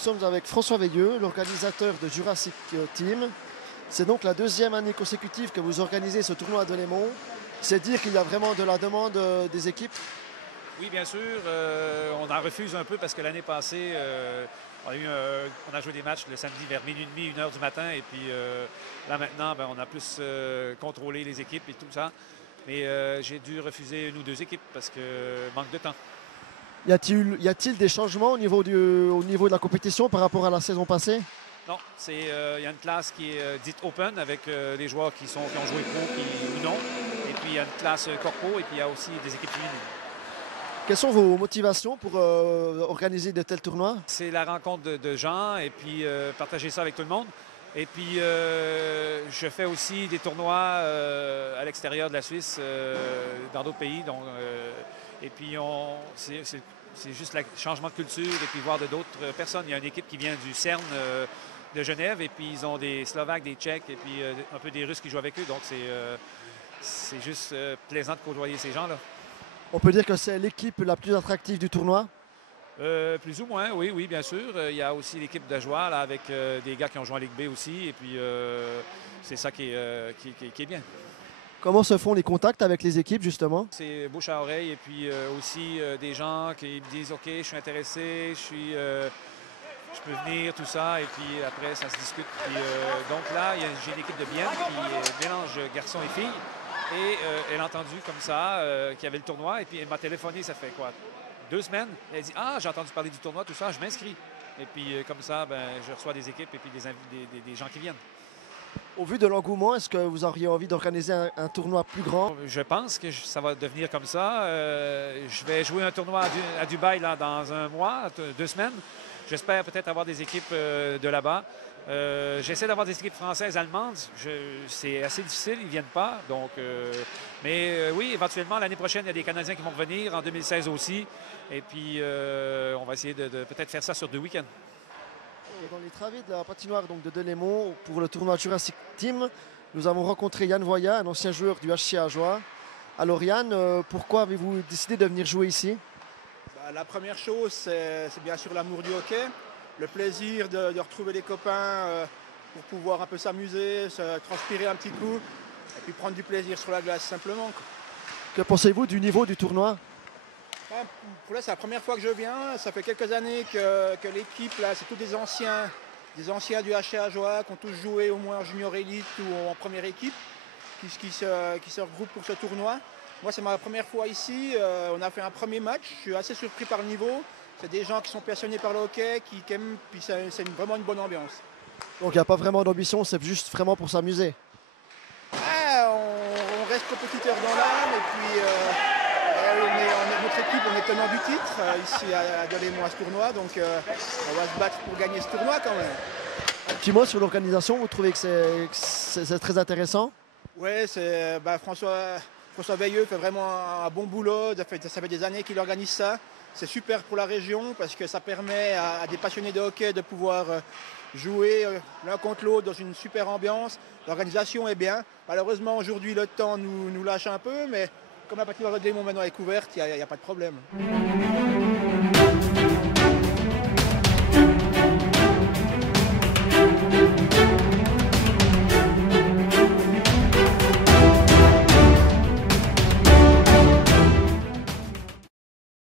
sommes avec François Veilleux, l'organisateur de Jurassic Team. C'est donc la deuxième année consécutive que vous organisez ce tournoi à Delémont. C'est dire qu'il y a vraiment de la demande des équipes. Oui, bien sûr. On en refuse un peu parce que l'année passée, on a joué des matchs le samedi vers minuit et demi, 1h du matin. Et puis là, maintenant, on a plus contrôlé les équipes et tout ça. Mais j'ai dû refuser une ou deux équipes parce que manque de temps. Y a-t-il des changements au niveau de la compétition par rapport à la saison passée? Non, il y a une classe qui est dite open avec les joueurs qui ont joué pro ou non. Et puis il y a une classe corpo et puis il y a aussi des équipes féminines. Quelles sont vos motivations pour organiser de tels tournois? C'est la rencontre de gens et puis partager ça avec tout le monde. Et puis, je fais aussi des tournois à l'extérieur de la Suisse, dans d'autres pays. Donc, et puis, c'est juste le changement de culture et puis voir de d'autres personnes. Il y a une équipe qui vient du CERN de Genève et puis ils ont des Slovaques, des Tchèques et puis un peu des Russes qui jouent avec eux. Donc, c'est juste plaisant de côtoyer ces gens-là. On peut dire que c'est l'équipe la plus attractive du tournoi? Plus ou moins, oui, oui, bien sûr. Il y a aussi l'équipe de joueurs là, avec des gars qui ont joué en Ligue B aussi. Et puis, c'est ça qui est bien. Comment se font les contacts avec les équipes, justement? C'est bouche à oreille. Et puis aussi des gens qui me disent « OK, je suis intéressé, je peux venir, tout ça. » Et puis après, ça se discute. Puis, donc là, j'ai une équipe de Bienne qui mélange garçons et filles. Et elle a entendu comme ça qu'il y avait le tournoi. Et puis, elle m'a téléphoné, ça fait quoi? 2 semaines, elle dit « Ah, j'ai entendu parler du tournoi, tout ça, je m'inscris. » Et puis comme ça, je reçois des équipes et puis des gens qui viennent. Au vu de l'engouement, est-ce que vous auriez envie d'organiser un tournoi plus grand? Je pense que ça va devenir comme ça. Je vais jouer un tournoi à Dubaï là, dans 1 mois, 2 semaines. J'espère peut-être avoir des équipes de là-bas. J'essaie d'avoir des équipes françaises, allemandes. C'est assez difficile, ils ne viennent pas. Donc, mais oui, éventuellement, l'année prochaine, il y a des Canadiens qui vont revenir, en 2016 aussi. Et puis, on va essayer de peut-être faire ça sur 2 week-ends. Dans les travées de la patinoire donc, de Delémont, pour le tournoi Jurassic Team, nous avons rencontré Yann Voya, un ancien joueur du HC Ajoie. Alors Yann, pourquoi avez-vous décidé de venir jouer ici? La première chose, c'est bien sûr l'amour du hockey. Le plaisir de retrouver les copains pour pouvoir un peu s'amuser, se transpirer un petit coup et puis prendre du plaisir sur la glace simplement. Que pensez-vous du niveau du tournoi? Pour là, c'est la première fois que je viens. Ça fait quelques années que l'équipe, là, c'est tous des anciens du HC Ajoie qui ont tous joué au moins en junior élite ou en première équipe qui se regroupent pour ce tournoi. Moi, c'est ma première fois ici. On a fait un premier match. Je suis assez surpris par le niveau. C'est des gens qui sont passionnés par le hockey, qui aiment, puis c'est vraiment une bonne ambiance. Donc il n'y a pas vraiment d'ambition, c'est juste vraiment pour s'amuser. On reste compétiteur dans l'âme et puis notre équipe, on est tenant du titre ici à Delémont à ce tournoi. Donc on va se battre pour gagner ce tournoi quand même. Un petit mot sur l'organisation, vous trouvez que c'est très intéressant? Oui, François Veilleux fait vraiment un bon boulot. Ça fait des années qu'il organise ça. C'est super pour la région parce que ça permet à des passionnés de hockey de pouvoir jouer l'un contre l'autre dans une super ambiance. L'organisation est bien. Malheureusement, aujourd'hui, le temps nous lâche un peu, mais comme la patinoire de Delémont maintenant est couverte, il n'y a pas de problème.